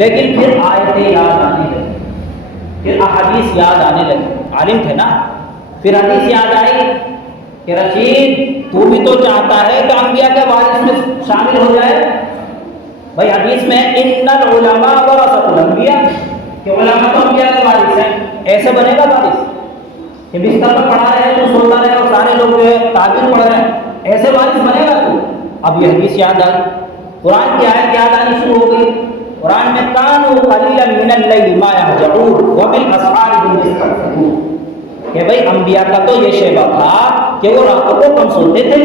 لیکن پھر آیتیں یاد آنے لگی، پھر احادیث یاد آنے لگی، عالم تھے نا، پھر حدیث یاد آئی کہ رشید تو بھی تو چاہتا ہے کہ انبیاء کے وارث میں شامل ہو جائے۔ بھائی حدیث میں ان العلماء ورثۃ الانبیاء، کہ علماء تو انبیاء کے وارث ہیں، ایسے بنے گا وارث کہ بستر پر پڑھا رہے تو سوتا رہے اور سارے لوگ تعبیر پڑھ رہے ہیں، ایسے وارث بنے گا تو؟ اب یہ حدیث یاد آئی، قرآن کی آیت یاد آنی شروع ہو گئی۔ قرآن میں کانوا قلیلا من اللیل ما یہجعون وبالاسحار هم یستغفرون، کہ بھائی انبیاء کا تو یہ شیبہ تھا کہ وہ راتوں کو کم سوتے تھے،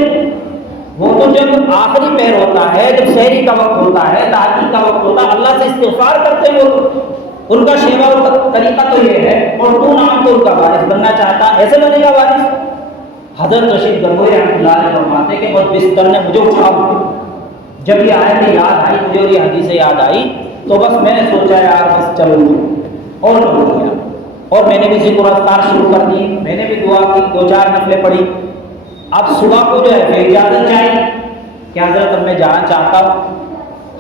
وہ تو جب آخری پہر ہوتا ہے، جب سحری کا وقت ہوتا ہے، تہجد کا وقت ہوتا ہے، اللہ سے استغفار کرتے ہیں وہ، ان کا شیبہ ان کا طریقہ تو یہ ہے، اور تو نام تو ان کا وارث بننا چاہتا، ایسے بنے گا وارث؟ حضرت رشید گنگوئی رحمۃ اللہ علیہ فرماتے کہ بس بستر نے مجھے اٹھا دیا، جب یہ آیتیں یاد آئی مجھے اور یہ حدیثیں یاد آئی تو بس میں نے سوچا یار بس چلو اور ہو گیا، اور میں نے بھی ذکر اذکار شروع کر دی، میں نے بھی دعا کی، 2-4 نفلیں پڑھی۔ اب صبح کو جو ہے پھر اجازت چاہیے کہ حضرت اب میں جانا چاہتا ہوں۔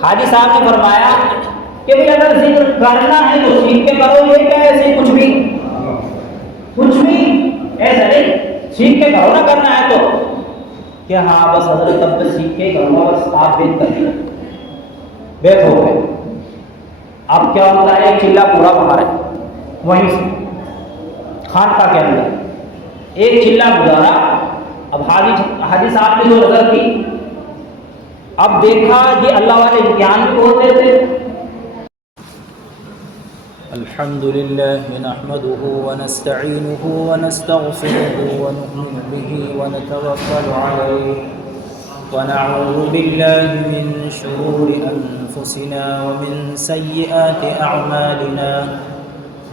حاجی صاحب نے فرمایا کہ بھائی اگر ذکر کرنا ہے تو سیکھ کے کرو، یہ کیا ایسے کچھ بھی ایسا نہیں، سیکھ کے کرو نہ کرنا ہے تو، کہ ہاں بس حضرت اب بس سیکھ کے کروں گا، بس آپ بیت کر دیا، بیت ہو گئے۔ اب کیا ہوتا ہے، ایک چلہ پورا باہر ہے، وہیں سے خانقاہ کے اندر ایک چلہ گزارا۔ اب حاجی صاحب نے جو نظر کی، اب دیکھا یہ اللہ والے امتحان بھی ہوتے تھے۔ الحمد لله نحمده ونستعينه ونستغفره ونؤمن به ونتوكل عليه ونعوذ بالله من شرور أنفسنا ومن سيئات أعمالنا،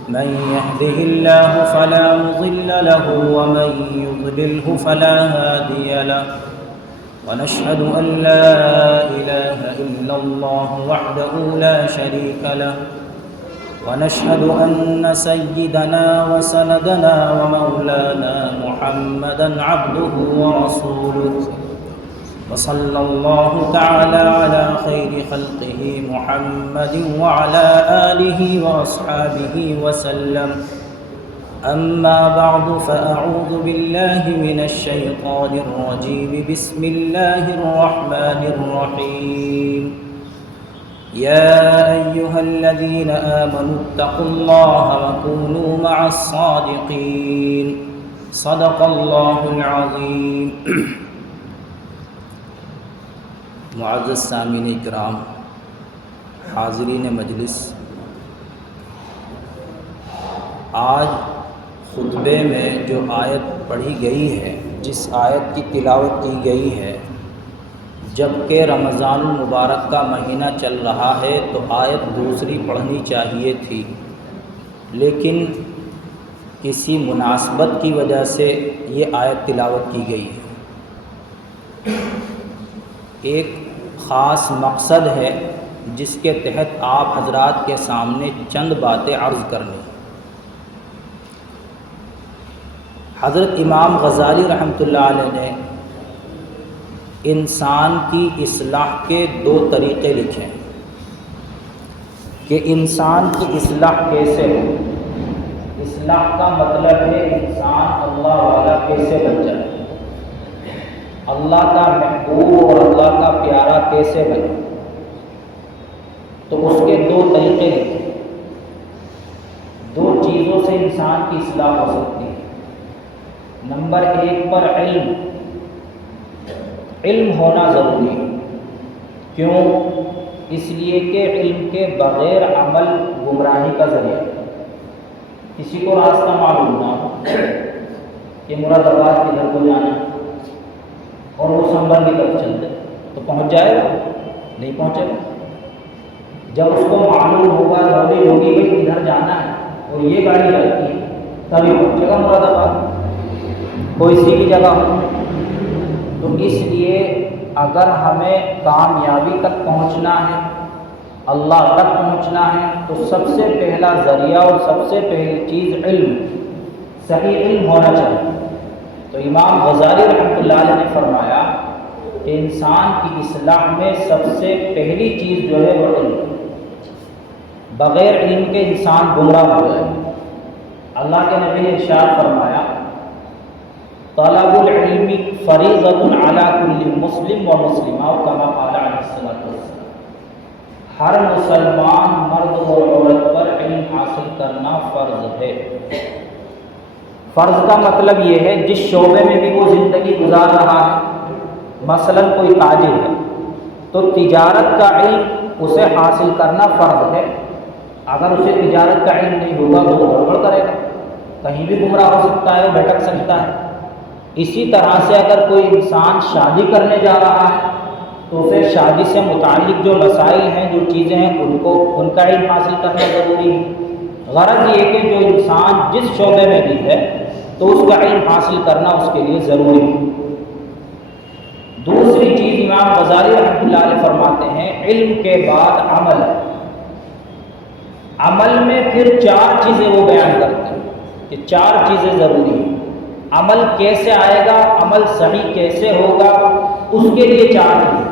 من يهده الله فلا مضل له ومن يضلله فلا هادي له، ونشهد أن لا إله إلا الله وحده لا شريك له، ونشهد أن سيدنا وسندنا ومولانا محمدا عبده ورسوله، وصلى الله تعالى على خير خلقه محمد وعلى آله وأصحابه وسلم، أما بعد فأعوذ بالله من الشيطان الرجيم، بسم الله الرحمن الرحيم، يا أيها الذين آمنوا اتقوا الله وكونوا مع الصادقين، صدق الله العظيم۔ معزز سامعین کرام، حاضرین مجلس، آج خطبے میں جو آیت پڑھی گئی ہے، جس آیت کی تلاوت کی گئی ہے، جبکہ رمضان المبارک کا مہینہ چل رہا ہے تو آیت دوسری پڑھنی چاہیے تھی، لیکن کسی مناسبت کی وجہ سے یہ آیت تلاوت کی گئی ہے۔ ایک خاص مقصد ہے جس کے تحت آپ حضرات کے سامنے چند باتیں عرض کرنی۔ حضرت امام غزالی رحمۃ اللہ علیہ نے انسان کی اصلاح کے 2 طریقے لکھے ہیں کہ انسان کی اصلاح کیسے ہو۔ اصلاح کا مطلب ہے انسان اللہ والا کیسے بن جائے، اللہ کا محبوب اور اللہ کا پیارا کیسے بنے۔ تو اس کے 2 طریقے لکھے، 2 چیزوں سے انسان کی اصلاح ہو سکتی ہے۔ نمبر 1 پر علم ہونا ضروری ہے۔ کیوں؟ اس لیے کہ علم کے بغیر عمل گمراہی کا ذریعہ ہے۔ کسی کو راستہ معلوم نہ ہو کہ مراد آباد کدھر کو جانا اور وہ سنبھل کی طرف چل جائے تو پہنچ جائے گا؟ نہیں پہنچے گا۔ جب اس کو معلوم ہوگا، نالج ہوگی کہ کدھر جانا ہے اور یہ گاڑی جاتی ہے، تبھی پہنچے گا مراد آباد، کوئی سی بھی جگہ ہو۔ تو اس لیے اگر ہمیں کامیابی تک پہنچنا ہے، اللہ تک پہنچنا ہے، تو سب سے پہلا ذریعہ اور سب سے پہلی چیز علم، صحیح علم ہونا چاہیے۔ تو امام غزالی رحمۃ اللہ علیہ نے فرمایا کہ انسان کی اصلاح میں سب سے پہلی چیز جو ہے وہ علم۔ بغیر علم کے انسان گمراہ ہو جائے۔ اللہ کے نبی نے ارشاد فرمایا طلب العلم فریضۃ علی کل مسلم و مسلمہ کما قال علیہ الصلوۃ والسلام، ہر مسلمان مرد اور عورت پر علم حاصل کرنا فرض ہے۔ فرض کا مطلب یہ ہے جس شعبے میں بھی وہ زندگی گزار رہا ہے، مثلا کوئی تاجر ہے تو تجارت کا علم اسے حاصل کرنا فرض ہے۔ اگر اسے تجارت کا علم نہیں ہوگا تو وہ گڑبڑ کرے گا، کہیں بھی گمراہ ہو سکتا ہے، وہ بھٹک سکتا ہے۔ اسی طرح سے اگر کوئی انسان شادی کرنے جا رہا ہے تو پھر شادی سے متعلق جو مسائل ہیں، جو چیزیں ہیں، ان کا علم حاصل کرنا ضروری ہے۔ غرض یہ کہ جو انسان جس شعبے میں بھی ہے تو اس کا علم حاصل کرنا اس کے لیے ضروری ہے۔ دوسری چیز امام غزالی رحمۃ اللہ علیہ فرماتے ہیں علم کے بعد عمل۔ عمل میں پھر 4 چیزیں وہ بیان کرتے ہیں کہ 4 چیزیں ضروری ہیں۔ عمل کیسے آئے گا، عمل صحیح کیسے ہوگا، اس کے لیے 4 چیزیں۔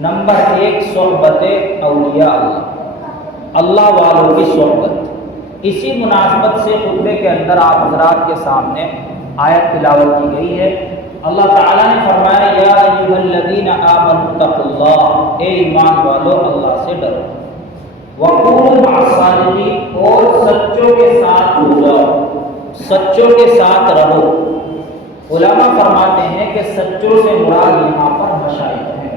نمبر 1 صحبت اولیاء اللہ، اللہ والوں کی صحبت۔ اسی مناسبت سے خطبے کے اندر آپ حضرات کے سامنے آیت تلاوت کی گئی ہے۔ اللہ تعالیٰ نے فرمایا یا ایھا الذین آمنوا اتقوا اللہ، اے ایمان والو اللہ سے ڈرو، وکونوا مع الصادقین، اور سچوں کے ساتھ ہو جاؤ، سچوں کے ساتھ رہو۔ علماء فرماتے ہیں کہ سچوں سے مراد یہاں پر مشائخ ہیں،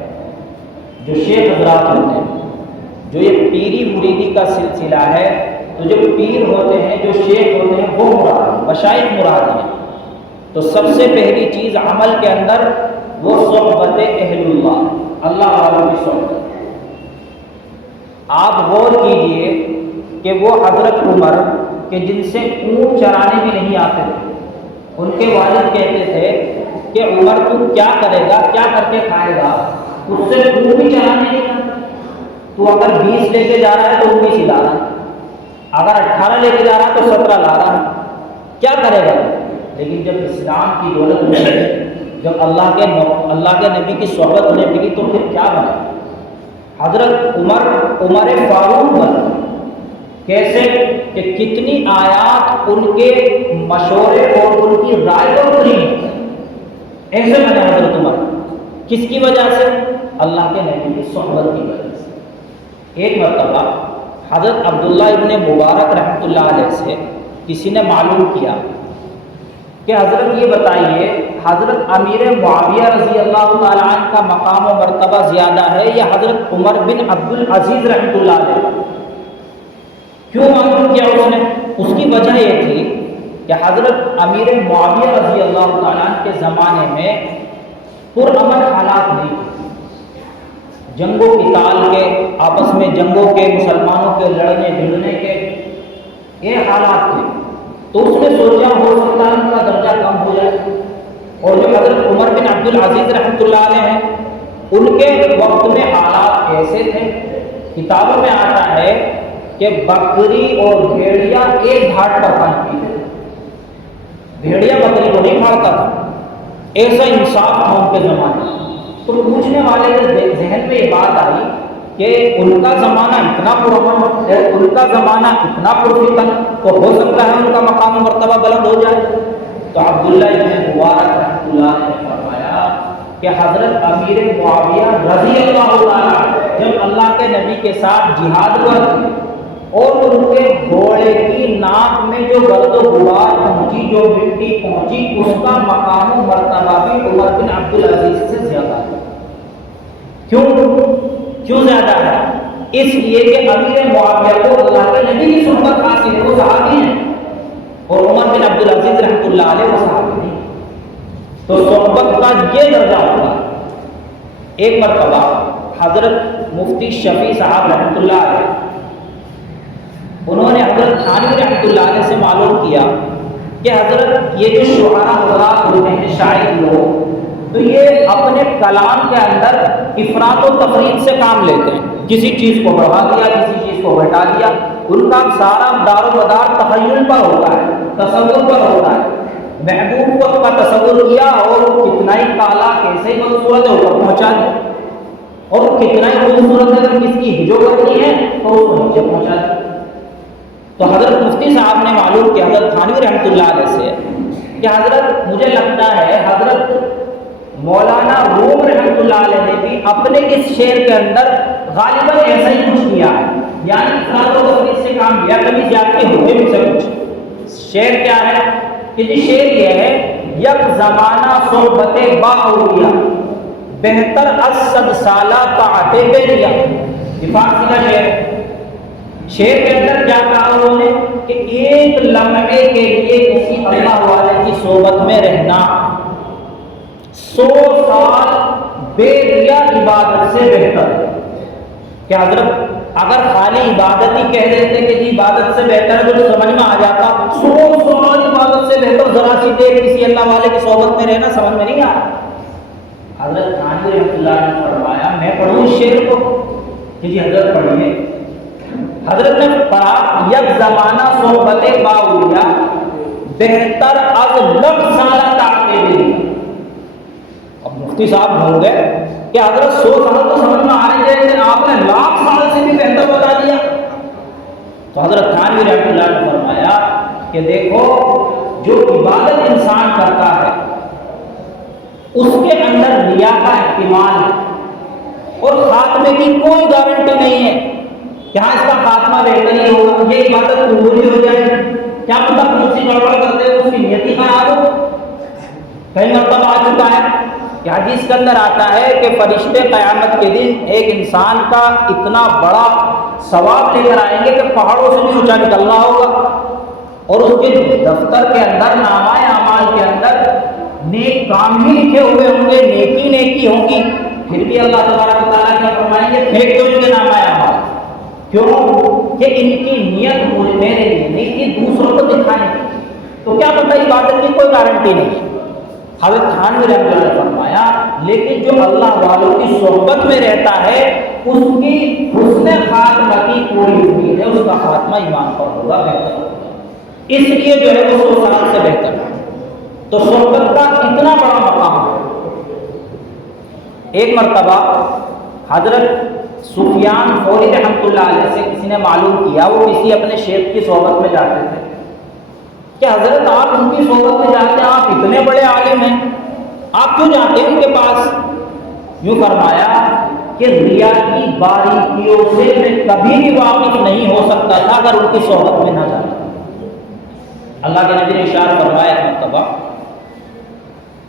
جو شیخ حضرات ہوتے ہیں۔ جو یہ پیری مریدی کا سلسلہ ہے تو جو پیر ہوتے ہیں، جو شیخ ہوتے ہیں، وہ مراد ہیں، مشائخ مراد ہیں۔ تو سب سے پہلی چیز عمل کے اندر وہ صحبت اہل اللہ، اللہ والوں کی صحبت۔ آپ غور کیجئے کہ وہ حضرت عمر کہ جن سے اونٹ چرانے بھی نہیں آتے تھے، ان کے والد کہتے تھے کہ عمر تو کیا کرے گا، کیا کر کے کھائے گا، اس سے اونٹ بھی چرانے نہیں آتا۔ تو اگر 20 لے کے جا رہا ہے تو 19 ہی لا رہا ہے، اگر 18 لے کے جا رہا ہے تو 17 لا رہا ہے، کیا کرے گا؟ لیکن جب اسلام کی دولت میں جب اللہ کے نبی کی صحبت ہونے لگی تو پھر کیا بنا؟ حضرت عمر فاروق بنا۔ کیسے کہ کتنی آیات ان کے مشورے اور ان کی رائے پر اتری، ایسے بنے حضرت عمر۔ کس کی وجہ سے؟ اللہ کے نبی کی صحبت کی وجہ سے۔ ایک مرتبہ حضرت عبداللہ ابن مبارک رحمۃ اللہ علیہ سے کسی نے معلوم کیا کہ حضرت یہ بتائیے حضرت امیر معاویہ رضی اللہ تعالیٰ عنہ کا مقام و مرتبہ زیادہ ہے یا حضرت عمر بن عبد العزیز رحمۃ اللہ علیہ؟ کیوں معلوم کیا اس نے؟ اس کی وجہ یہ تھی کہ حضرت امیر معاویہ رضی اللہ تعالیٰ عنہ کے زمانے میں پرامن حالات نہیں تھے، جنگ و قتال کے، آپس میں جنگوں کے، مسلمانوں کے لڑنے بھڑنے کے یہ حالات تھے۔ تو اس نے سوچا ہو سکتا ہے ان کا درجہ کم ہو جائے، اور جو حضرت عمر بن عبد العزیز رحمۃ اللہ علیہ ہیں ان کے وقت میں حالات ایسے تھے، کتابوں میں آتا ہے کہ بکری اور بھیڑیا ایک گھاٹ پر پانی پیتے تھے، بھیڑیا بکری کو نہیں کھاتا تھا، ایسا انصاف تھا ان کے زمانے میں۔ تو پوچھنے والے کے ذہن میں یہ بات آئی کہ ان کا زمانہ اتنا پرامن ہے، ان کا زمانہ اتنا پرفتن، تو ہو سکتا ہے ان کا مقام و مرتبہ بلند ہو جائے۔ تو عبداللہ ابن مبارک رحمۃ اللہ نے فرمایا کہ حضرت امیر معاویہ رضی اللہ عنہ جب اللہ کے نبی کے ساتھ جہاد پر اور ان کے گھوڑے کی ناک میں جو گرد و غبار پہنچی، جو مٹی پہنچی، اس کا مقام و مرتبہ بھی عمر بن عبد العزیز سے زیادہ ہے۔ کیوں زیادہ ہے؟ اس لیے کہ امیر معاویہ کو اللہ کے نبی کی صحبت حاصل ہے، وہ صحابی ہیں، اور عمر بن عبد العزیز رحمۃ اللہ علیہ وہ صحابی نہیں۔ تو صحبت کا یہ درجہ ہوگا۔ ایک مرتبہ حضرت مفتی شفیع صاحب رحمۃ اللہ علیہ انہوں نے حضرت تھانوی رحمۃ اللہ علیہ سے معلوم کیا کہ حضرت یہ جو شعراء حضرات ہوتے ہیں، شاعر لوگ، تو یہ اپنے کلام کے اندر افراط و تفریط سے کام لیتے ہیں، کسی چیز کو بڑھا دیا، کسی چیز کو گھٹا دیا، ان کا سارا دار و مدار تخیل پر ہوتا ہے، تصور پر ہوتا ہے۔ محبوب وقت کا تصور کیا اور کتنا ہی کالا کیسے ہی خوبصورت ہے اوپر پہنچا دیا۔ اور کتنا ہی خوبصورت ہے، اگر کس کی ہجو کرنی ہے تو اس کو نیچے پہنچا دیا۔ تو حضرت مفتی صاحب نے معلوم کیا، حضرت تھانوی رحمۃ اللہ علیہ سے، کہ حضرت مجھے لگتا ہے حضرت مولانا روم رحمۃ اللہ علیہ نے بھی اپنے اس شعر کے اندر غالباً ایسا ہی کچھ کیا ہے، یعنی افراد و تفریق سے کام لیا، کبھی زیادتی ہوئے بھی سے کچھ۔ شعر کیا ہے کہ جی شعر یہ ہے، یک زمانہ صحبت با اولیا بہتر از صد سالہ طاعت بیریا۔ یہ فارسی کا شعر ہے۔ شعر کے اندر کیا کہا انہوں نے کہ ایک لمحے کے لیے کسی اللہ والے کی صحبت میں رہنا 100 سال بے ریا عبادت سے بہتر ہے۔ کہ حضرت اگر خالی عبادت ہی کہہ دیتے کہ جی عبادت سے بہتر ہے تو سمجھ میں آ جاتا، 100 سال عبادت سے بہتر ذرا سی دیر کسی اللہ والے کی صحبت میں رہنا سمجھ میں نہیں آ رہا۔ حضرت تھانوی رحمۃ اللہ نے فرمایا، میں پڑھوں اس شعر کو کہ جی حضرت پڑھیے۔ حضرت نے پڑھا، یک زمانہ صحبت باولیا بہتر از لکھ سالہ طاعت بیریا۔ اب مفتی صاحب بھول گئے کہ حضرت 100 سال تو سمجھ میں آ رہی ہے، لیکن آپ نے 1,00,000 سال سے بھی بہتر بتا دیا۔ تو حضرت تھانوی رحمۃ اللہ نے فرمایا کہ دیکھو جو عبادت انسان کرتا ہے اس کے اندر ریا کا احتمال ہے، اور خاتمے کی کوئی گارنٹی نہیں ہے کہ ہاں اس کا خاتمہ بہتر ہی ہوگا، یہ عبادت قبول ہی ہو جائے۔ کیا پتہ کون سی گڑبڑ کرتے ہیں اس کی نیت ہی خراب ہو۔ کئی مرتبہ آ چکا ہے کہ حدیث کے اندر آتا ہے کہ فرشتے قیامت کے دن ایک انسان کا اتنا بڑا ثواب لے کر آئیں گے کہ پہاڑوں سے بھی اونچا نکل رہا ہوگا، اور اس کے دفتر کے اندر نامہ اعمال کے اندر نیک کام ہی لکھے ہوئے ہوں گے، نیکی نیکی ہوں گی، پھر بھی اللہ تبارک و تعالیٰ کیا فرمائیں گے، پھینک دو ان کے نامہ اعمال۔ کیوں کہ ان کی نیت مجھ میرے لیے نہیں تھی، دوسروں کو دکھانے کی۔ تو کیا پتہ عبادت کی کوئی گارنٹی نہیں۔ حضرت تھانوی رحمۃ اللہ نے فرمایا لیکن جو اللہ والوں کی صحبت میں رہتا ہے اس کی حسن خاتمہ کی پوری امید ہے، اس کا خاتمہ ایمان پر ہوگا، بہتر ہوگا، اس لیے جو ہے وہ 100 سال سے بہتر ہے۔ تو صحبت کا اتنا بڑا مقام ہے۔ ایک مرتبہ حضرت سفیان ثوری رحمۃ اللہ علیہ سے کسی نے معلوم کیا، وہ کسی اپنے شیخ کی صحبت میں جاتے تھے کہ حضرت آپ ان کی صحبت میں جاتے ہیں، آپ اتنے بڑے عالم ہیں، آپ کیوں جاتے ہیں ان کے پاس؟ یوں فرمایا کہ ریا کی باریکیوں سے میں کبھی بھی واقف نہیں ہو سکتا تھا اگر ان کی صحبت میں نہ جاتا۔ اللہ کے نبی نے ارشاد فرمایا ایک مرتبہ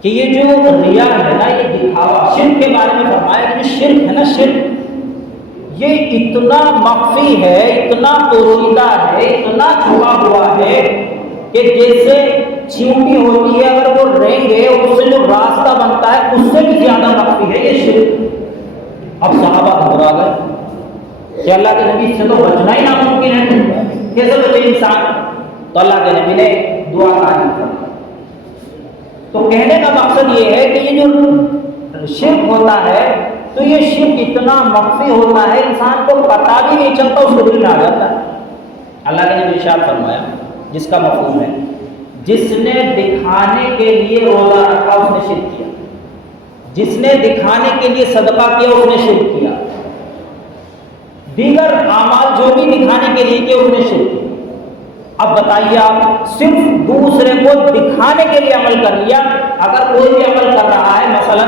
کہ یہ جو ریا ہے نا، یہ دکھاوا، شرک کے بارے میں فرمایا کہ جو شرک ہے نا، شرک یہ اتنا مخفی ہے، اتنا پوشیدہ ہے، اتنا چھپا ہوا ہے کہ جیسے چیونٹی ہوتی ہے، اگر وہ رہیں گے اس سے جو راستہ بنتا ہے اس سے بھی زیادہ مخفی ہے یہ شرک۔ اب صحابہ گھبرا گئے کہ اللہ کے نبی اس سے تو بچنا ہی ناممکن ہے، کیسے بچے انسان؟ تو اللہ کے نبی نے دعا تعلیم کی۔ تو کہنے کا مقصد یہ ہے کہ یہ جو شرک ہوتا ہے تو یہ شرک اتنا مخفی ہوتا ہے، انسان کو پتہ بھی نہیں چلتا، اس کو دل میں آ جاتا ہے۔ اللہ کے نبی ارشاد فرمایا جس کا مفہوم ہے جس نے دکھانے کے لیے روزہ رکھا اس نے شرک کیا، جس نے دکھانے کے لیے صدقہ کیا اس نے شرک کیا، دیگر اعمال جو بھی دکھانے کے لیے کیا اس نے شرک کیا۔ اب بتائیے آپ صرف دوسرے کو دکھانے کے لیے عمل کر لیا، اگر کوئی بھی عمل کر رہا ہے، مثلا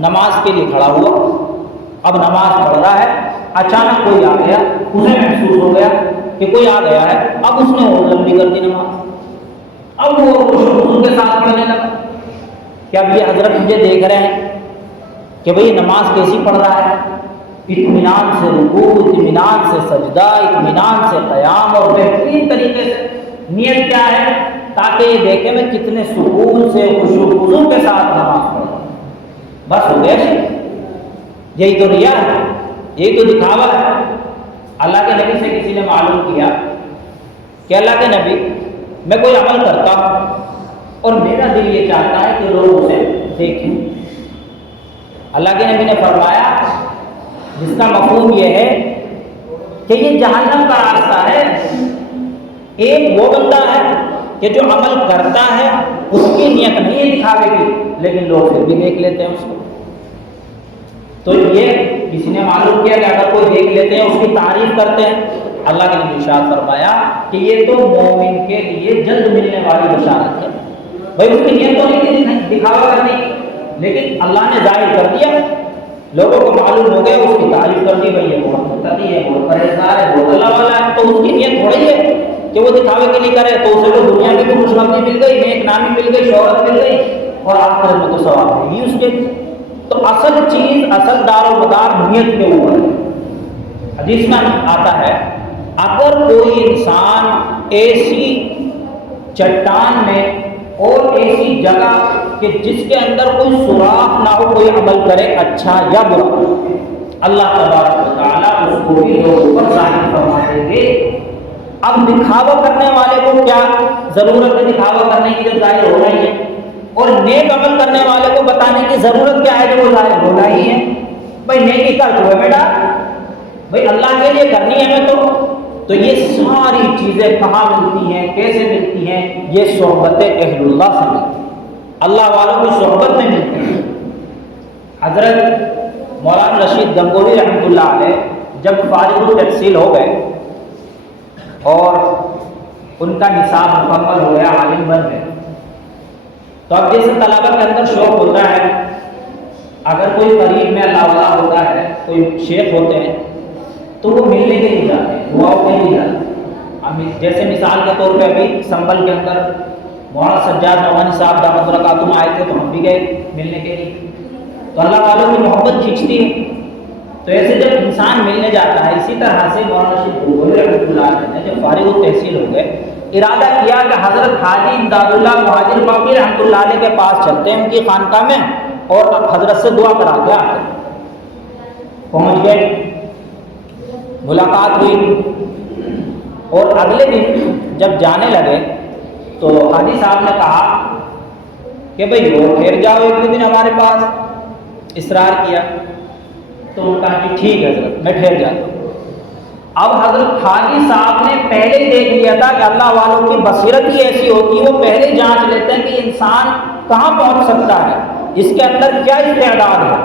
نماز کے لیے کھڑا ہوا، اب نماز پڑھ رہا ہے، اچانک کوئی آ گیا، اسے محسوس ہو گیا کہ کوئی آ گیا ہے، اب اس نے اور لمبی کر دی نماز، اب وہ خشوع کے ساتھ کرنے لگا کہ اب یہ حضرت مجھے دیکھ رہے ہیں کہ بھئی نماز کیسی پڑھ رہا ہے، اطمینان سے رکوع، اطمینان سے سجدہ، اطمینان سے قیام، اور بہترین طریقے سے نیت کیا ہے تاکہ یہ دیکھے میں کتنے سکون سے خشوع خضوع کے ساتھ نماز پڑھ رہا ہوں۔ بس ہو گیا شرک۔ یہی تو ریا ہے، یہی تو دکھاوا ہے۔ اللہ کے نبی سے کسی نے معلوم کیا کہ اللہ کے نبی میں کوئی عمل کرتا ہوں اور میرا دل یہ چاہتا ہے کہ لوگ اسے دیکھیں۔ اللہ کے نبی نے فرمایا جس کا مفہوم یہ ہے کہ یہ جہنم کا راستہ ہے۔ ایک وہ بندہ ہے کہ جو عمل کرتا ہے اس کی نیت نہیں ہے دکھاوے کی، لیکن لوگ پھر بھی دیکھ لیتے ہیں اس کو۔ تو یہ کسی نے معلوم کیا کہ اگر کوئی دیکھ لیتے ہیں اس کی تعریف کرتے ہیں. اللہ کے نبی ارشاد فرمایا کہ یہ تو مومن کے لیے جلد ملنے والی بشارت ہے. بھائی اس کی نیت تو نہیں تھی دکھاوا کرنے کی، لیکن اللہ نے ظاہر کر دیا، لوگوں کو معلوم ہو گیا، اس کی تعریف کر دی. بھائی یہ بہت متقی ہے، بہت پرہیزگار ہے، بہت اللہ والا ہے. تو اس کی نیت تھوڑی ہے کہ وہ دکھاوے کے لیے کرے، تو اسے تو دنیا میں بھی خوشخبری مل گئی، نیک نامی مل گئی، شہرت مل گئی، اور آخرت میں تو ثواب ہے ہی اس کے. تو اصل چیز، اصل دار و مدار نیت کے اوپر ہے. حدیث میں آتا ہے اگر کوئی انسان ایسی چٹان میں اور ایسی جگہ کہ جس کے اندر کوئی سوراخ نہ ہو، کوئی عمل کرے اچھا یا برا، اللہ تبارک و تعالیٰ اس کو بھی لوگوں پر ظاہر فرما دیں گے. اب دکھاوا کرنے والے کو کیا ضرورت ہے دکھاوا کرنے کی جب ظاہر ہو رہی ہے، اور نیک عمل کرنے والے کو بتانے کی ضرورت کیا ہے کہ وہ ظاہر ہونا ہی ہے. بھائی نیکی کر تو ہے بیٹا، بھائی اللہ کے لیے کرنی ہے ہمیں. تو یہ ساری چیزیں کہاں ملتی ہیں، کیسے ملتی ہیں؟ یہ صحبت اہل اللہ سے ملتی ہیں، اللہ والوں کی صحبت میں ملتی ہیں. حضرت مولانا رشید گنگوہی رحمۃ اللہ علیہ جب فارغ التحصیل ہو گئے اور ان کا نصاب مکمل ہو گیا، عالم بن گئے، تو اب جیسے طلبہ کے اندر شوق ہوتا ہے، اگر کوئی قریب میں اللہ والا ہوتا ہے، کوئی شیخ ہوتے ہیں، تو وہ ملنے کے لیے جاتے ہیں، دعاؤں کے لیے جاتے ہیں. جیسے مثال کے طور پہ ابھی سنبل کے اندر مولانا سجاد نعمانی صاحب دامت برکاتہم آئے تھے، تو ہم بھی گئے ملنے کے لیے. تو اللہ والوں کی محبت کھینچتی ہے. تو ایسے جب انسان ملنے جاتا ہے، اسی طرح سے مولانا رشید گنگوہی رحمۃ اللہ علیہ نے جب فارغ التحصیل ہو گئے، ارادہ کیا کہ حضرت حاجی امداد اللہ مہاجر باقی رحمۃ اللہ علیہ کے پاس چلتے ہیں، ان کی خانقاہ میں، اور حضرت سے دعا کرا کے آتے ہیں. پہنچ گئے، ملاقات ہوئی، اور اگلے دن جب جانے لگے تو حاجی صاحب نے کہا کہ بھئی وہ ٹھہر جاؤ ایک دو دن ہمارے پاس. اصرار کیا تو انہوں نے کہا کہ ٹھیک ہے حضرت میں ٹھہر جاتا ہوں. اب حضرت حاجی صاحب نے پہلے ہی دیکھ لیا تھا کہ اللہ والوں کی بصیرت ہی ایسی ہوتی ہے، وہ پہلے جانچ لیتے ہیں کہ انسان کہاں پہنچ سکتا ہے، اس کے اندر کیا استعداد ہے،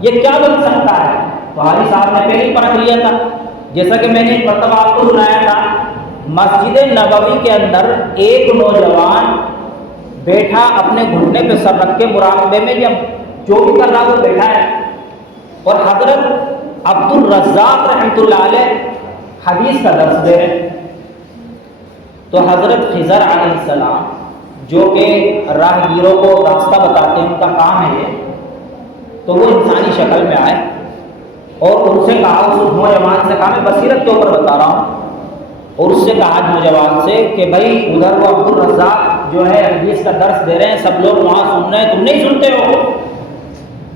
یہ کیا بن سکتا ہے. تو حاجی صاحب نے پہلے ہی پرکھ لیا تھا. جیسا کہ میں نے ایک مرتبہ آپ کو سنایا تھا، مسجد نبوی کے اندر ایک نوجوان بیٹھا اپنے گھٹنے پہ سر رکھ کے مراقبے میں، جب جو بھی کر رہا وہ بیٹھا ہے، اور حضرت عبد الرزاق رحمۃ اللہ علیہ حدیث کا درس دے رہے ہیں. تو حضرت خضر علیہ السلام جو کہ راہگیروں کو راستہ بتاتے ہیں، ان کا کام ہے یہ، تو وہ انسانی شکل میں آئے اور ان سے کہا، اس نوجوان سے کہا، میں بصیرت کے اوپر بتا رہا ہوں، اور اس سے کہا نوجوان سے کہ بھائی ادھر وہ عبد الرزاق جو ہے حدیث کا درس دے رہے ہیں، سب لوگ وہاں سن رہے ہیں، تم نہیں سنتے ہو؟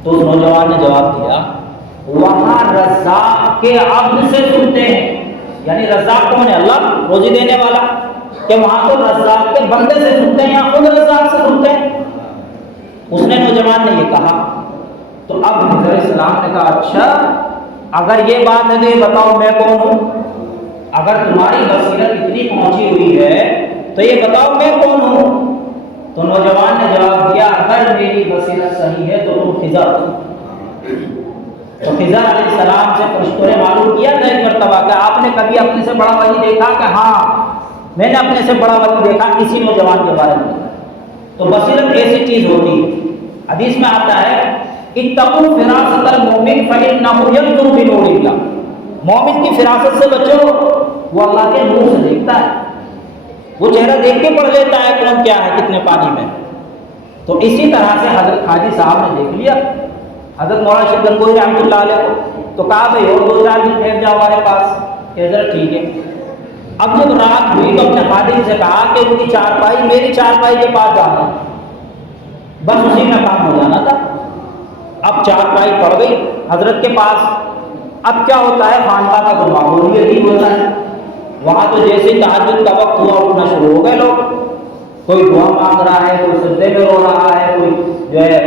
تو اس نوجوان نے جواب دیا، وہاں رزاق کے عبد سے سنتے ہیں. یعنی رزاق کون ہے؟ اللہ روزی دینے والا. کہ وہاں تو رزاق کے بندے سے سنتے ہیں یا خود رزاق سے سنتے ہیں؟ اس نے نوجوان نے یہ کہا. تو اب حضرت علیہ السلام نے کہا اچھا اگر یہ بات ہے تو یہ بتاؤ میں کون ہوں؟ اگر تمہاری بصیرت اتنی پہنچی ہوئی ہے تو یہ بتاؤ میں کون ہوں؟ تو نوجوان نے جواب دیا، اگر میری بصیرت صحیح ہے تو تم خضر ہو. تو خضر علیہ السلام سے فرشتوں نے معلوم کیا تھا ایک مرتبہ کہ آپ نے کبھی اپنے سے بڑا ولی دیکھا؟ کہ ہاں میں نے اپنے سے بڑا ولی دیکھا اسی نوجوان کے بارے میں. تو بصیرت ایسی چیز ہوتی ہے. حدیث میں آتا ہے اتقوا فراست المؤمن فإنه ينظر بنور اللہ. مومن کی فراست سے بچو، وہ اللہ کے نور سے دیکھتا ہے، وہ چہرہ دیکھ کے پڑھ لیتا ہے کون کیا ہے کتنے پانی میں. تو اسی طرح سے حضرت حاجی صاحب نے دیکھ لیا حضرت مولانا رشید گنگوہی رحمۃ اللہ علیہ کو. تو کہا بھائی اور دو چار دن ٹھہر جاؤ ہمارے پاس. کہ حضرت ٹھیک ہے. اب جب رات ہوئی تو اپنے خادم سے کہا کہ ان کی چارپائی میری چارپائی کے پاس جانا، بس اسی میں کام ہو جانا تھا. اب چارپائی پڑ گئی حضرت کے پاس. اب کیا ہوتا ہے، خانقاہ کا تو معمول ہی عجیب ہوتا ہے. وہاں تو جیسے ہی تہجد کا وقت ہوا اٹھنا شروع ہو گئے لوگ. کوئی دعا مانگ رہا ہے، کوئی سجدے میں رو رہا ہے، کوئی جو ہے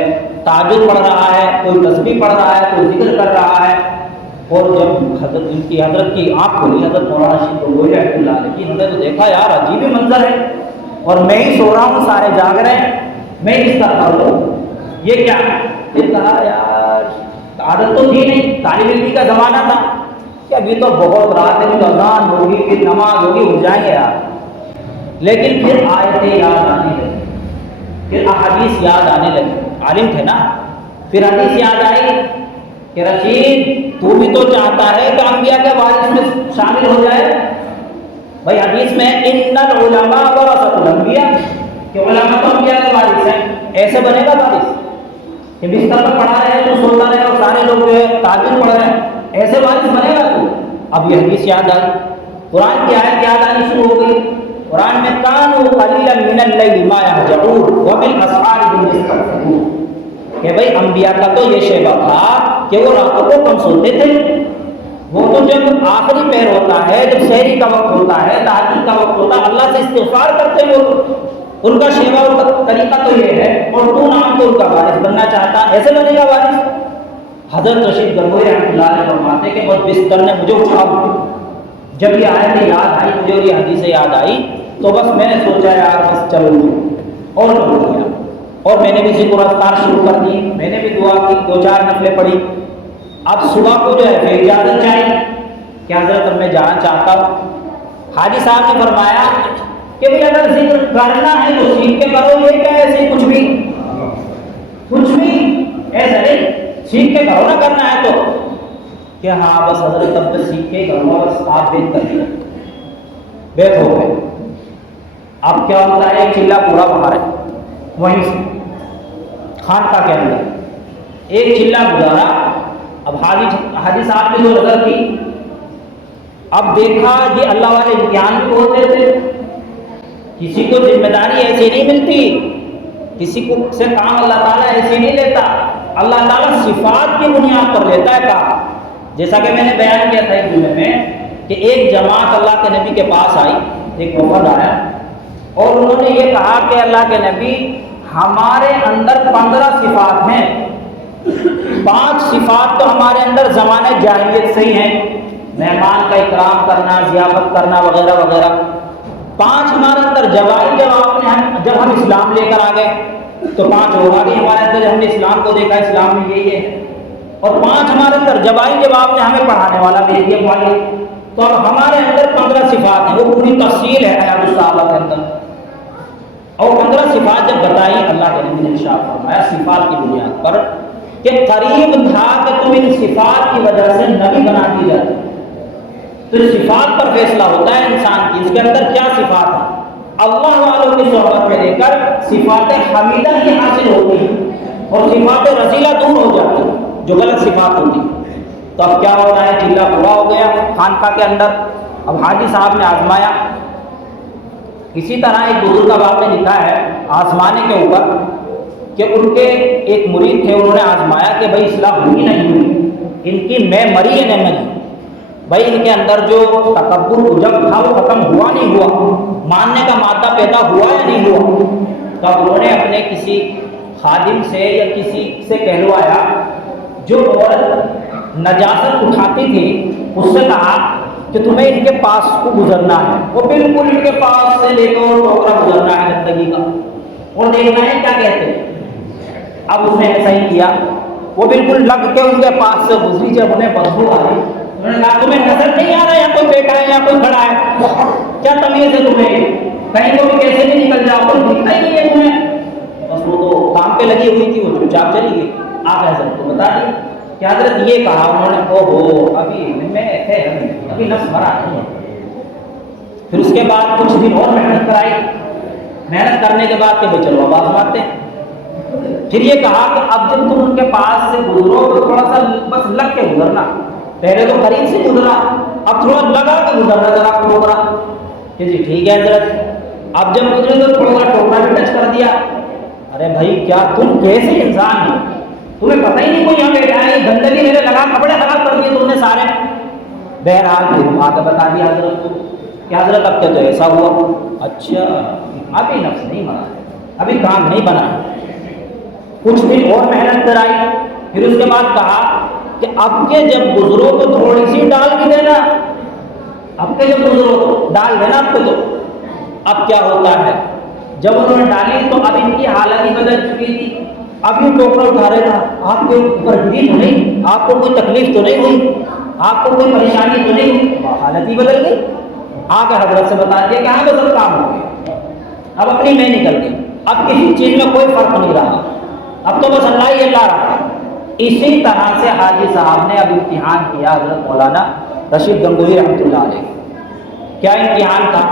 تہجد پڑھ رہا ہے، کوئی تسبیح پڑھ رہا ہے، کوئی ذکر کر رہا ہے. اور جب حضرت کی آنکھ کھلی، حضرت مولانا رشید گنگوہی رحمۃ اللہ علیہ کی، انہوں نے تو دیکھا یار عجیب ہی منظر ہے، اور میں ہی سو رہا ہوں، سارے جاگ رہے ہیں، میں کس طرح کروں، یہ کیا؟ یہ کہا یار عادت تو تھی نہیں، طالب علمی کا زمانہ تھا کہ ابھی تو بہت رات ہے، اذان ہوگی پھر نماز ہوگی، اٹھ جائیں گے یار. لیکن پھر آیتیں یاد آنے لگی، پھر احادیث یاد آنے لگی. عالم تھے نا. پھر حدیث یاد آئی کہ رشید تو بھی تو چاہتا ہے کہ انبیاء کے وارث میں شامل ہو جائے. بھائی حدیث میں ان العلماء ورثۃ الانبیاء، کہ علماء تو انبیاء کے وارث ہیں. ایسے بنے گا وارث کہ بستر پر پڑھا رہے تو سوتا رہے اور سارے لوگ جو ہے تعبیر پڑھ رہے ہیں، ایسے وارث بنے گا تو؟ اب یہ حدیث یاد آئی، قرآن کی آیت یاد آنی شروع ہو گئی. قرآن میں کانوا قلیلا من اللیل ما یہجعون وبالاسحار هم یستغفرون، کہ بھائی انبیاء کا تو یہ شیبہ تھا کہ وہ راتوں کو کم سوتے تھے. وہ تو جب آخری پہر ہوتا ہے، جب سحری کا وقت ہوتا ہے، تہجد کا وقت ہوتا ہے، اللہ سے استغفار کرتے ہیں. وہ ان کا شیبہ، ان کا طریقہ تو یہ ہے، اور تو نام تو ان کا وارث بننا چاہتا، ایسے بنے گا وارث؟ حضرت رشید گنگوئی رحمۃ اللہ علیہ فرماتے کہ بس بستر نے مجھے اٹھا دیا. جب یہ آیتیں یاد آئی مجھے اور یہ حدیثیں یاد آئی تو بس میں نے سوچا یار بس چلو اور پڑھ لیا. اور میں نے بھی ذکر اذکار شروع کر دی، میں نے بھی دعا کی، 2-4 نفلیں پڑھی. اب صبح کو جو ہے پھر اجازت چاہیے کہ حضرت میں جانا چاہتا ہوں. حاجی صاحب نے فرمایا کہ بھائی اگر ذکر کرنا ہے تو سیکھ کے کرو، یہ کیا ایسے کچھ بھی ایسا نہیں، سیکھ کے کرو نہ کرنا ہے تو. کہ ہاں بس حضرت اب بس سیکھ کے کروں، بس آپ بیت کر دیا، بیت ہو گئے. اب کیا ہوتا ہے، ایک چلہ پورا باہر ہے وہیں سے خانقاہ کے اندر ایک چلہ گزارا. اب حاجی صاحب نے جو نظر کی، اب دیکھا یہ اللہ والے امتحان بھی ہوتے تھے. کسی کو ذمہ داری ایسی نہیں ملتی، کسی کو سے کام اللہ تعالیٰ ایسے نہیں لیتا. اللہ تعالیٰ صفات کی بنیاد پر لیتا ہے کام. جیسا کہ میں نے بیان کیا تھا ایک جملے میں کہ ایک جماعت اللہ کے نبی کے پاس آئی، ایک وفد آیا اور انہوں نے یہ کہا کہ اللہ کے نبی ہمارے اندر 15 صفات ہیں. 5 صفات تو ہمارے اندر زمانہ جاہلیت سے ہی ہیں، مہمان کا اکرام کرنا، ضیافت کرنا وغیرہ وغیرہ. 5 ہمارے اندر جواب جب ہم اسلام لے کر آ گئے تو 5 اور آ گئی ہمارے اندر، جب ہم نے اسلام کو دیکھا اسلام میں یہی ہے. اور 5 ہمارے اندر جب آپ نے ہمیں پڑھانے والا بھیج دیا معلم. تو اب ہمارے اندر 15 صفات ہیں، وہ پوری تفصیل ہے حیات الصحابہ کے اندر. اور 15 صفات جب بتائی اللہ کے نبی نے ارشاد فرمایا صفات کی بنیاد پر کہ قریب تھا کہ تم ان صفات کی وجہ سے نبی بنا دی جاتی. تو صفات پر فیصلہ ہوتا ہے انسان کی، اس کے اندر کیا صفات ہیں. اللہ والوں کی صحبت میں لے کر صفات حمیدہ ہی حاصل ہوتی ہیں اور صفات رذیلہ دور ہو جاتی ہیں جو غلط صفات ہوتی ہیں. تو اب کیا ہوتا ہے، چلہ پورا ہو گیا خانقاہ کے اندر. اب حاجی صاحب نے آزمایا. اسی طرح ایک بزرگ کا واقعہ لکھا ہے آزمانے کے اوپر کہ ان کے ایک مرید تھے، انہوں نے آزمایا کہ بھائی اصلاح ہوئی نہیں ہوئی، ان کی میں مری ہے نہیں مری. بھائی ان کے اندر جو تکبر عجب تھا وہ ختم ہوا نہیں ہوا، ماننے کا مادہ پیدا ہوا یا نہیں ہوا. تب انہوں نے اپنے کسی خادم سے یا کسی سے کہلوایا جو عورت نجاست اٹھاتی تھی، اس سے کہا کہ تمہیں ان کے پاس کو گزرنا ہے. وہ بالکل ان کے پاس سے لے کر ٹوکرا گزرنا ہے زندگی کا اور دیکھنا ہے کیا کہتے ہیں. اب اس نے ایسا ہی کیا، وہ بالکل لگ کے ان کے پاس سے گزری. جب انہیں بدبو آئی انہوں نے کہا تمہیں نظر نہیں آ رہا ہے یا کوئی بیٹھا ہے یا کوئی کھڑا ہے، کیا تمیز ہے تمہیں، کہیں کو بھی کیسے بھی نکل جاؤ، کوئی دکھتا ہی نہیں ہے تمہیں. بس وہ تو کام پہ لگی ہوئی تھی، وہ چپ چاپ چلی گئی. آپ حضرت کو بتا دیں کہ حضرت یہ کہا انہوں نے، او ہو ابھی میں ابھی نفس مرا نہیں ہے. پھر اس کے بعد کچھ دن اور محنت کرائی. محنت کرنے کے بعد کہ بھائی چلو اب آزماتے ہیں. پھر یہ کہا کہ اب جب تم ان کے پاس سے گزرو تو تھوڑا سا بس لگ کے گزرنا. پہلے تو قریب سے گزرا، اب تھوڑا لگا کے گزرنا ذرا ٹوکرا. کہ جی ٹھیک ہے حضرت. اب جب گزرے تو تھوڑا سا ٹوکرا بھی ٹچ کر دیا. ارے بھائی کیا تم کیسے انسان ہو، تمہیں پتہ ہی نہیں کوئی یہاں بیٹھا ہے، گندگی میرے لگا، کپڑے خراب کر دیے تم نے سارے. بہرحال پھر آ کے بتا دیا حضرت کو کہ حضرت اب کے تو ایسا ہوا. اچھا ابھی نفس نہیں مرا، ابھی کام نہیں بنا. کچھ دن اور محنت کرائی. پھر اس کے بعد کہا کہ اب کے جب گزرو تو تھوڑی سی ڈال بھی دینا، اب کے جب گزرو تو ڈال دینا اب کے. تو اب کیا ہوتا ہے، جب انہوں نے ڈالی تو اب ان کی حالت ہی بدل چکی تھی. اب یہ ٹوکرا اٹھا رہے گا، آپ کے اوپر گری تو نہیں، آپ کو کوئی تکلیف تو نہیں ہوئی، آپ کو کوئی پریشانی تو نہیں ہوئی، حالت ہی بدل گئی۔ آ کے حضرت سے بتا دیا کہ ہاں بس کام ہو گیا، اب اپنی میں نکل گئی، اب کسی چیز میں کوئی فرق نہیں رہا، اب تو بس اللہ ہی اللہ رہا۔ اسی طرح سے حاجی صاحب نے اب امتحان کیا حضرت مولانا رشید گنگوہی رحمۃ اللہ علیہ۔ کیا امتحان تھا؟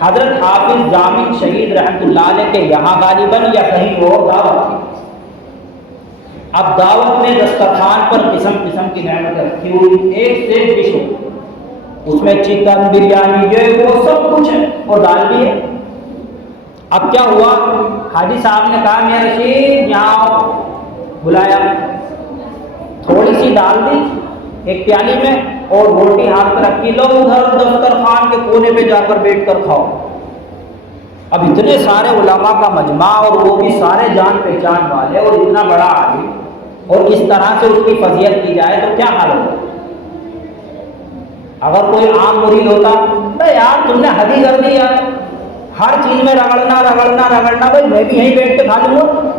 حضرت حافظ جامع شہید رحمۃ اللہ علیہ کے یہاں غالباً یا کہیں اور دعوت تھی۔ اب دعوت میں دسترخوان پر قسم قسم کی نعمتیں رکھی ہوئی، ایک سے ایک ڈش ہو، اس میں چکن بریانی یہ وہ سب کچھ ہے اور دال بھی ہے۔ اب کیا ہوا، حاجی صاحب نے کہا میاں رشید یہاں آؤ، بلایا، تھوڑی سی دال دی ایک پیالی میں اور روٹی ہاتھ میں رکھی، لو ادھر دسترخوان کے کونے پہ جا کر بیٹھ کر کھاؤ۔ اب اتنے سارے علماء کا مجمع اور وہ بھی سارے جان پہچان والے اور اتنا بڑا عالم، اور اس طرح سے اس کی فضیلت کی جائے تو کیا حال ہوگا؟ اگر کوئی عام مرید ہوتا تو یار تم نے حد ہی کر دی یار، ہر چیز میں رگڑنا رگڑنا رگڑنا، بھائی میں بھی یہیں بیٹھ کے کھا لوں گا،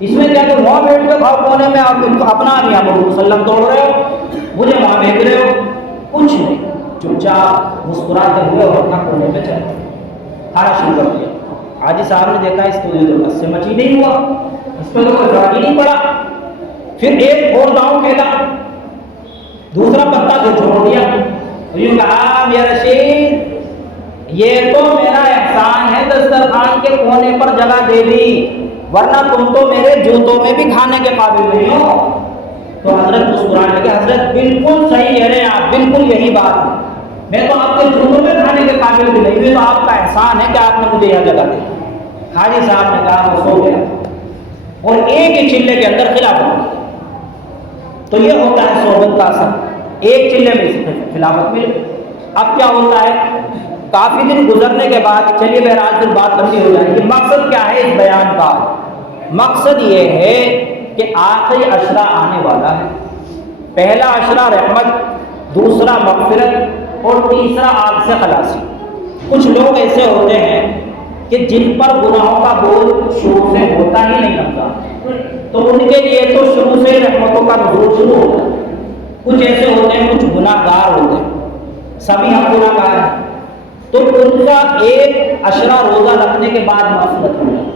اس میں کیا کہ وہاں بیٹھ کے کھاؤ کونے میں، آپ اپنا بھی آپ مسلم توڑ رہے ہو، مجھے وہاں بھیج رہے ہو، کچھ نہیں، چپ چاپ مسکراتے ہوئے اور اپنا کونے پہ چلے کھانا شروع کر دیا۔ حاجی صاحب نے دیکھا اس کو تو بس سے مچی نہیں ہوا، اس پہ تو کوئی فرق ہی نہیں پڑا، پھر ایک اور داؤں کھیلا، دوسرا پتا کو چھوڑ دیا، یوں کہا میاں رشید یہ تو میرا احسان ہے دسترخوان کے کونے پر جگہ دے دی، ورنہ تم تو میرے جوتوں میں بھی کھانے کے قابل نہیں ہو۔ تو حضرت مسکرانے لگے، حضرت بالکل صحیح کہہ رہے ہیں آپ، بالکل یہی بات ہے، میں تو آپ کے جوتوں میں کھانے کے قابل بھی نہیں ہوئی، تو آپ کا احسان ہے کہ آپ نے مجھے یہ جگہ دی۔ حاجی صاحب نے کہا وہ سو گیا اور ایک ہی چلے کے اندر خلافت ملی۔ تو یہ ہوتا ہے صحبت کا اثر، ایک چلے میں خلافت مل۔ اب کیا ہوتا ہے، کافی دن گزرنے کے بعد، چلیے بہرحال پھر بات لمبی ہو جائے گی، مقصد کیا ہے اس بیان کا؟ مقصد یہ ہے کہ آخری عشرہ آنے والا ہے، پہلا عشرہ رحمت، دوسرا مغفرت اور تیسرا آگ سے خلاصی۔ کچھ لوگ ایسے ہوتے ہیں کہ جن پر گناہوں کا بوجھ شروع سے ہوتا ہی نہیں لگتا، تو ان کے لیے تو شروع سے رحمتوں کا نزول شروع ہوتا ہے۔ کچھ ایسے ہوتے ہیں، کچھ گناہ گار ہوتے ہیں، سبھی ہم گناہ گار ہیں، تو ان کا ایک عشرہ روزہ رکھنے کے بعد مغفرت ہو جائے۔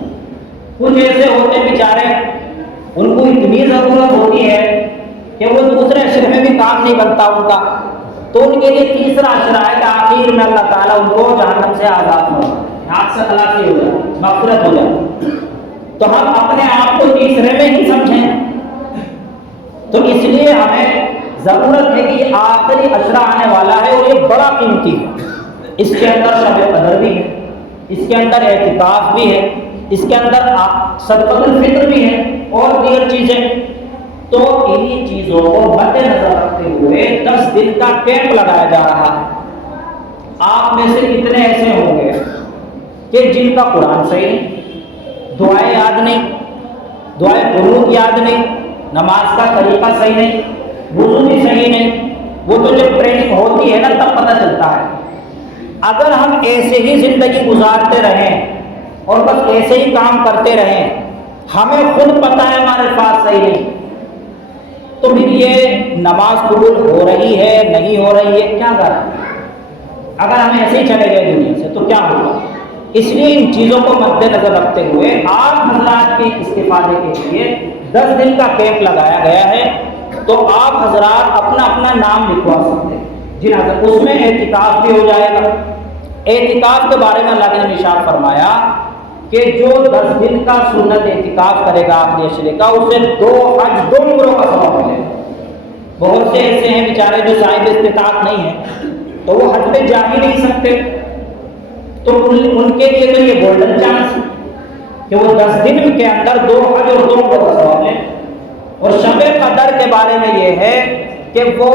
کچھ ایسے ہوتے ہیں بیچارے، ان کو اتنی ضرورت ہوتی ہے کہ وہ دوسرے عشرے میں بھی کام نہیں بنتا ان کا، تو ان کے لیے تیسرا عشرہ ہے کہ آخر میں اللہ تعالیٰ ان کو جہنم سے آزاد ہو، آگ سے خلاصی ہو جائے، مغفرت ہو جائے۔ تو ہم اپنے آپ کو تیسرے میں ہی سمجھیں، تو اس لیے ہمیں ضرورت ہے کہ یہ آخری عشرہ آنے والا ہے اور یہ بڑا قیمتی ہے، اس کے اندر شب قدر بھی ہے، اس کے اندر اعتکاف بھی ہے، اس کے اندر صدقۃ الفطر بھی ہے اور دیگر چیزیں۔ تو انہی چیزوں کو مد نظر رکھتے ہوئے 10 دن کا کیمپ لگایا جا رہا ہے۔ آپ میں سے کتنے ایسے ہوں گے کہ جن کا قرآن صحیح نہیں، دعائیں یاد نہیں، دعائیں قنوت یاد نہیں، نماز کا طریقہ صحیح نہیں، وضو بھی صحیح نہیں، وہ تو جب ٹریننگ ہوتی ہے نا تب پتہ چلتا ہے۔ اگر ہم ایسے ہی زندگی گزارتے رہیں اور بس ایسے ہی کام کرتے رہیں، ہمیں خود پتہ ہے ہمارے پاس صحیح نہیں، تو پھر یہ نماز قبول ہو رہی ہے نہیں ہو رہی ہے کیا کریں؟ اگر ہم ایسے ہی چلے گئے دنیا سے تو کیا ہوگا؟ اس لیے ان چیزوں کو مد نظر رکھتے ہوئے آپ حضرات کے استفادے کے لیے 10 دن کا کیمپ لگایا گیا ہے، تو آپ حضرات اپنا اپنا نام لکھوا سکتے ہیں جی حضرت، اس میں اعتکاف بھی ہو جائے گا۔ اعتکاف کے بارے میں اللہ نے ارشاد فرمایا کہ جو 10 دن کا سنت اعتکاف کرے گا اپنے عشرے کا، اسے 2 حج 2 عمروں کا ثواب ملے گا۔ بہت سے ایسے ہیں بیچارے جو صاحب استطاعت نہیں ہیں تو وہ حج پہ جا ہی نہیں سکتے، تو ان کے لیے تو یہ گولڈن چانس ہے کہ وہ 10 دن کے اندر 2 حج اور 2 عمروں کا ثواب لیں۔ اور شب قدر کے بارے میں یہ ہے کہ وہ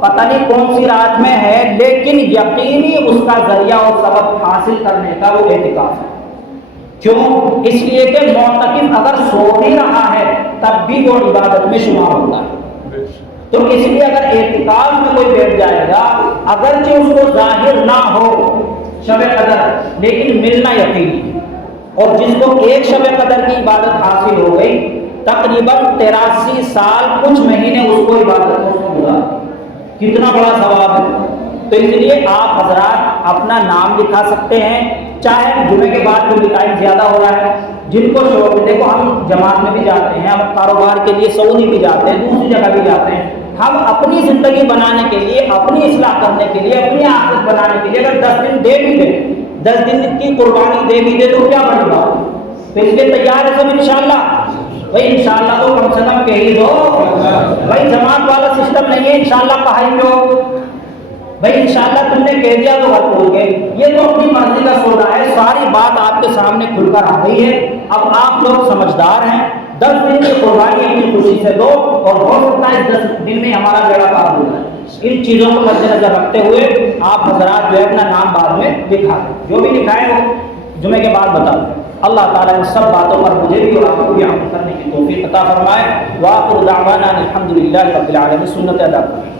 پتہ نہیں کون سی رات میں ہے، لیکن یقینی اس کا ذریعہ اور سبب حاصل کرنے کا وہ اعتکاف ہے۔ کیوں؟ اس لیے کہ معتکف اگر سو بھی رہا ہے تب بھی وہ عبادت میں شمار ہوتا ہے، تو اس لیے اگر اعتکاف میں کوئی بیٹھ جائے گا، اگرچہ اس کو ظاہر نہ ہو شب قدر لیکن ملنا یقینی ہے، اور جس کو ایک شب قدر کی عبادت حاصل ہو گئی تقریباً 83 سال کچھ مہینے اس کو عبادت میں اس کو گزار، کتنا بڑا ثواب ہے۔ تو اس لیے آپ حضرات اپنا نام لکھا سکتے ہیں، چاہے جمعے کے بعد جو ٹائم زیادہ ہو رہا ہے، جن کو شوق ہے، دیکھو ہم جماعت میں بھی جاتے ہیں، ہم کاروبار کے لیے سعودی بھی جاتے ہیں، دوسری جگہ بھی جاتے ہیں، ہم اپنی زندگی بنانے کے لیے، اپنی اصلاح کرنے کے لیے، اپنی آخرت بنانے کے لیے اگر 10 دن دے بھی دیں، 10 دن کی قربانی دے بھی دے تو کیا بڑی بات ہے؟ تو اس لیے تیار ہے سب انشاءاللہ؟ بھائی انشاءاللہ تو کم سے کم کہہ ہی دو، بھائی جماعت والا سسٹم نہیں ہے انشاءاللہ کہا ہی دو، بھائی انشاءاللہ تم نے کہہ دیا تو بات ہو گئے، یہ تو اپنی مرضی کا سودا ہے، ساری بات آپ کے سامنے کھل کر آ گئی ہے، اب آپ لوگ سمجھدار ہیں، 10 دن کی قربانی اپنی خوشی سے دو، اور ہو سکتا ہے 10 دن میں ہمارا بیڑا پار ہو جائے۔ ان چیزوں کو مد نظر رکھتے ہوئے آپ حضرات جو ہے اپنا نام بعد میں لکھا دیں، جو بھی لکھائے وہ جمعے کے بعد بتا دیں۔ اللہ تعالیٰ ان سب باتوں پر مجھے بھی اور آپ کو بھی عمل کرنے کی توفیق عطا فرمائے۔ وآخر دعوانا الحمد للہ رب العالمین۔ سنت ادا کریں۔